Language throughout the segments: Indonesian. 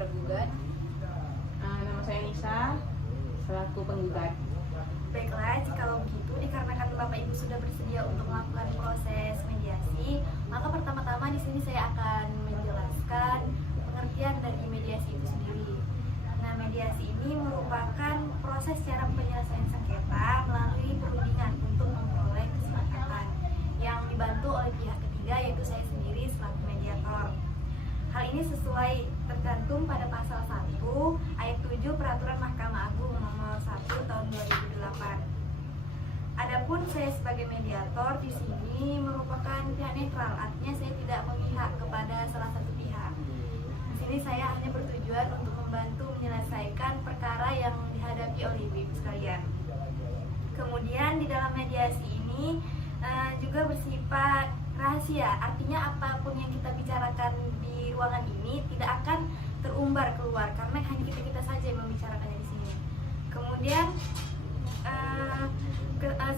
tergugat. Nama saya Nisa, selaku penggugat. Baiklah, jika begitu dikarenakan Bapak Ibu sudah bersedia untuk melakukan proses mediasi, maka pertama-tama di sini saya akan menjelaskan pengertian dari mediasi itu sendiri. Nah, mediasi ini merupakan proses cara penyelesaian sengketa melalui perundingan untuk memperoleh kesepakatan yang dibantu oleh pihak ketiga, yaitu saya sendiri selaku mediator. Hal ini sesuai tercantum pada pasal 1 ayat 7 Peraturan Mahkamah Agung nomor 1 tahun 2008. Adapun saya sebagai mediator di sini merupakan pihak netral, artinya saya tidak memihak kepada salah satu pihak. Di sini saya hanya bertujuan untuk membantu menyelesaikan perkara yang dihadapi oleh ibu sekalian. Kemudian di dalam mediasi ini juga bersifat rahasia, artinya apapun yang kita bicarakan di ruangan ini tidak akan terumbar keluar karena hanya kita saja yang membicarakannya di sini. Kemudian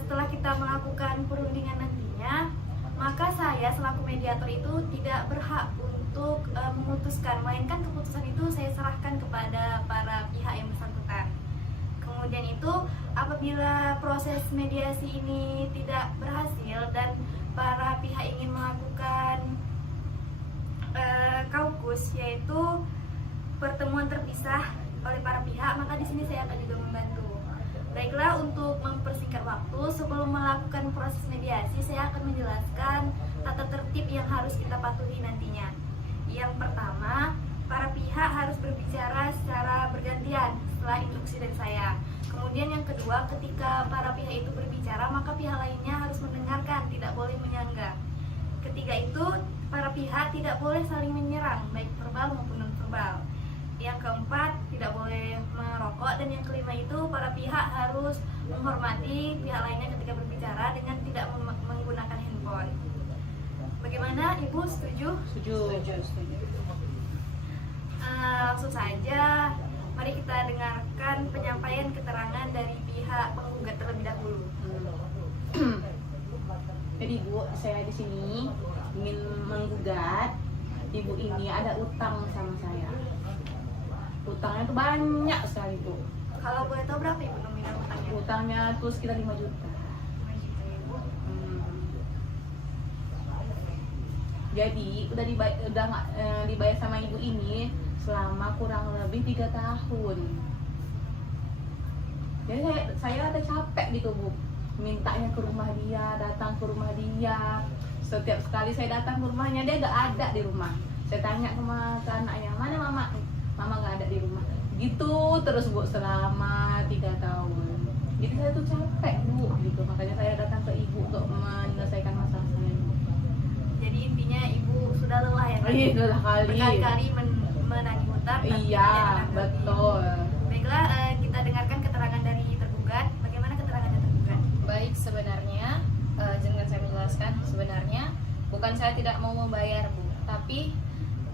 setelah kita melakukan perundingan nantinya, maka saya selaku mediator itu tidak berhak untuk memutuskan, melainkan keputusan itu saya serahkan kepada para pihak yang bersangkutan. Kemudian itu apabila proses mediasi ini tidak berhasil dan para pihak ingin melakukan kaukus, yaitu pertemuan terpisah oleh para pihak, maka di sini saya akan juga membantu. Baiklah, untuk mempersingkat waktu, sebelum melakukan proses mediasi, saya akan menjelaskan tata tertib yang harus kita patuhi nantinya. Yang pertama, para pihak harus berbicara secara bergantian setelah instruksi dari saya. Kemudian yang kedua, ketika para pihak itu berbicara, maka pihak lainnya harus mendengarkan, tidak boleh menyangga. Ketiga itu, para pihak tidak boleh saling menyerang, baik verbal maupun non-verbal. Yang keempat, tidak boleh merokok. Dan yang kelima itu, para pihak harus menghormati pihak lainnya ketika berbicara dengan tidak menggunakan handphone. Bagaimana, Ibu? Setuju? Setuju. Langsung saja, mari kita dengarkan penyampaian keterangan dari pihak penggugat terlebih dahulu. Jadi Bu, saya di sini ingin menggugat ibu ini ada utang sama saya. Utangnya tuh banyak sekali Bu. Kalau boleh tahu berapa Ibu nominal utangnya? Utangnya tuh sekitar 5 juta. Jadi udah dibayar sama ibu ini selama kurang lebih 3 tahun. Jadi saya ada capek gitu Bu, mintanya ke rumah dia, datang ke rumah dia. Setiap sekali saya datang ke rumahnya, dia gak ada di rumah. Saya tanya sama anaknya, mana mama? Mama gak ada di rumah. Gitu terus Bu selama 3 tahun. Jadi saya tuh capek Bu gitu. Makanya saya datang ke ibu untuk menyelesaikan masalah saya. Jadi intinya Ibu sudah lelah ya? Iya, sudah kali. Berkali-kali menagih hutang. Iya, betul. Baiklah, kita dengarkan keterangan dari tergugat. Bagaimana keterangannya tergugat? Baik, sebenarnya dengan saya menjelaskan, sebenarnya bukan saya tidak mau membayar Bu, tapi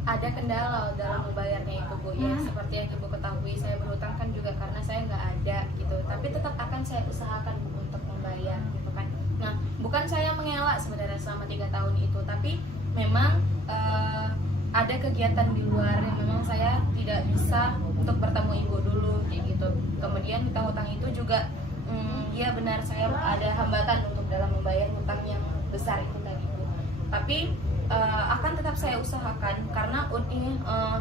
ada kendala dalam membayarnya itu Bu. Ya seperti yang Ibu ketahui, saya berhutang kan juga karena saya nggak ada gitu, tapi tetap akan saya usahakan Bu untuk membayar gitu kan. Nah, bukan saya mengelak sebenarnya selama 3 tahun itu, tapi memang ada kegiatan di luar yang memang saya tidak bisa untuk bertemu ibu dulu kayak gitu. Kemudian hutang-hutang itu juga ya benar saya ada hambatan untuk dalam membayar hutang yang besar itu tadi Bu. Tapi akan tetap saya usahakan karena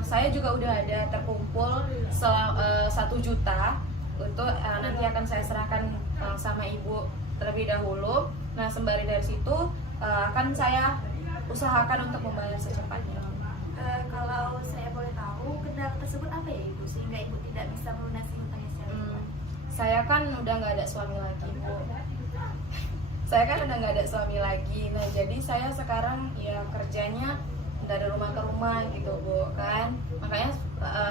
saya juga udah ada terkumpul 1 juta untuk nanti akan saya serahkan sama ibu terlebih dahulu. Nah, sembari dari situ akan saya usahakan untuk membayar secepatnya. Kalau saya boleh tahu, kendala tersebut apa ya Ibu sehingga Ibu tidak bisa melunasi hutangnya secara cepat? Saya kan udah nggak ada suami lagi Bu. Saya kan udah nggak ada suami lagi. Nah, jadi saya sekarang ya kerjanya dari rumah ke rumah gitu Bu kan. Makanya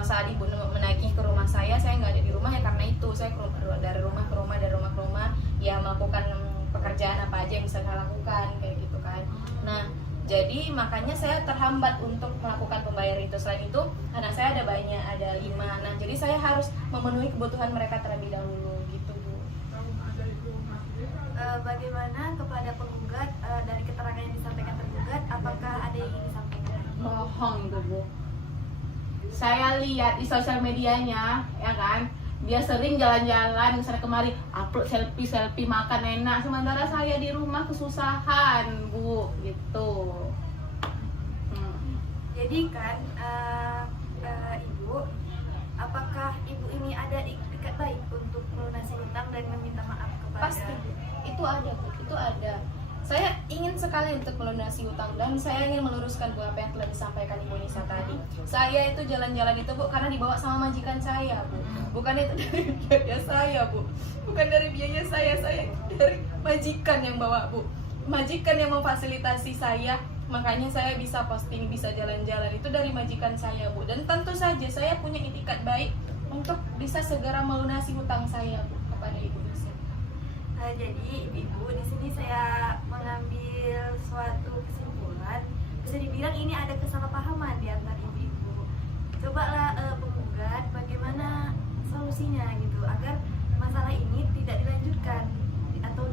saat ibu menagih ke rumah saya nggak ada di rumah ya karena itu saya dari rumah ke rumah ya melakukan pekerjaan apa aja yang bisa saya lakukan kayak gitu kan. Nah, jadi makanya saya terhambat untuk melakukan pembayaran itu. Selain itu anak saya ada banyak, ada 5. Nah, jadi saya harus memenuhi kebutuhan mereka terlebih dahulu gitu Bu. Bagaimana kepada penggugat dari keterangan yang disampaikan tergugat, apakah ada yang ingin disampaikan? Bohong itu Bu. saya lihat di sosial medianya, ya kan, dia sering jalan-jalan sana kemari, upload selfie makan enak, sementara saya di rumah kesusahan, Bu, gitu. Jadi kan Ibu, apakah Ibu ini ada ikat baik untuk melunasi hutang dan meminta maaf kepada? Pasti Bu, itu ada Bu, itu ada. Saya ingin sekali untuk melunasi hutang dan saya ingin meluruskan Bu apa yang telah disampaikan Ibu Nisa tadi. Saya itu jalan-jalan itu Bu karena dibawa sama majikan saya Bu. Bukan itu dari biaya saya Bu. Bukan dari biaya saya dari majikan yang bawa Bu. Majikan yang memfasilitasi saya, makanya saya bisa posting, bisa jalan-jalan itu dari majikan saya Bu. Dan tentu saja saya punya itikat baik untuk bisa segera melunasi hutang saya Bu kepada Ibu Nisa. Jadi Ibu, di sini saya mengambil suatu kesimpulan, bisa dibilang ini ada kesalahpahaman di antara ibu-ibu. Cobalah penggugat bagaimana solusinya gitu agar masalah ini tidak dilanjutkan atau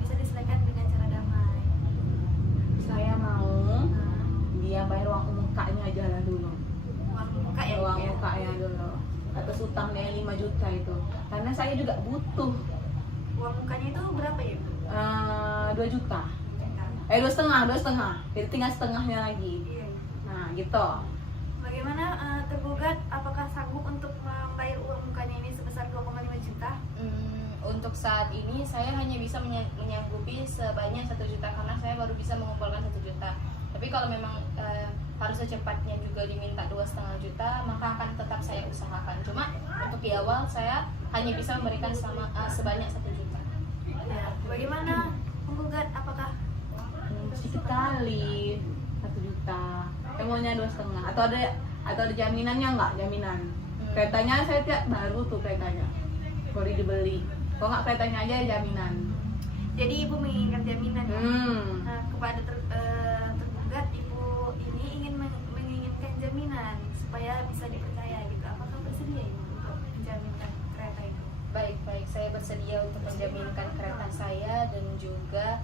bisa diselesaikan dengan cara damai. Saya mau dia bayar uang mukanya aja lah dulu. Uang muka ya? Uang Bu, ya? mukanya dulu. Atas utangnya 5 juta itu. Karena saya juga butuh. Uang mukanya itu berapa ya Bu? 2 juta. 2,5. Jadi tinggal setengahnya lagi. Iya. Nah, gitu. Bagaimana tergugat apakah sanggup untuk membayar uang mukanya ini sebesar 2,5 juta? Untuk saat ini saya hanya bisa menyanggupi sebanyak 1 juta karena saya baru bisa mengumpulkan 1 juta. Tapi kalau memang harus secepatnya juga diminta 2,5 juta, maka akan tetap saya usahakan. Cuma untuk di awal saya hanya bisa memberikan sebanyak 1 juta. Ya, bagaimana penggugat apakah Sedikit kali 1 juta. Saya maunya 2,5. Atau ada jaminannya nggak? Jaminan. Keretanya saya tiap baru tuh keretanya. Baru dibeli. Kalau nggak keretanya aja jaminan. jadi Ibu menginginkan jaminan ya? Hmm. Nah, kepada tergugat Ibu ini ingin menginginkan jaminan supaya bisa dipercaya gitu. Apakah bersedia Ibu untuk menjaminkan kereta itu? Baik, saya bersedia untuk menjaminkan kereta saya dan juga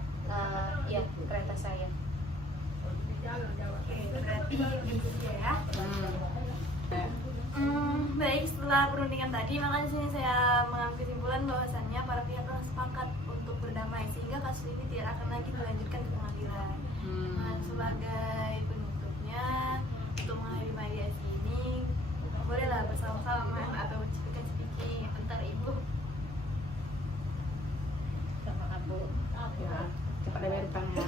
kereta saya. Oke, berarti begitu ya. Hmm. Baik, setelah perundingan tadi, maka di sini saya mengambil kesimpulan bahwasannya para pihak telah sepakat untuk berdamai sehingga kasus ini tidak akan lagi dilanjutkan ke pengadilan. Nah, sebagai penutupnya untuk mengakhiri mediasi ini, bolehlah bersama-sama atau speaking antar Ibu. Ya, cepat bayar utangnya.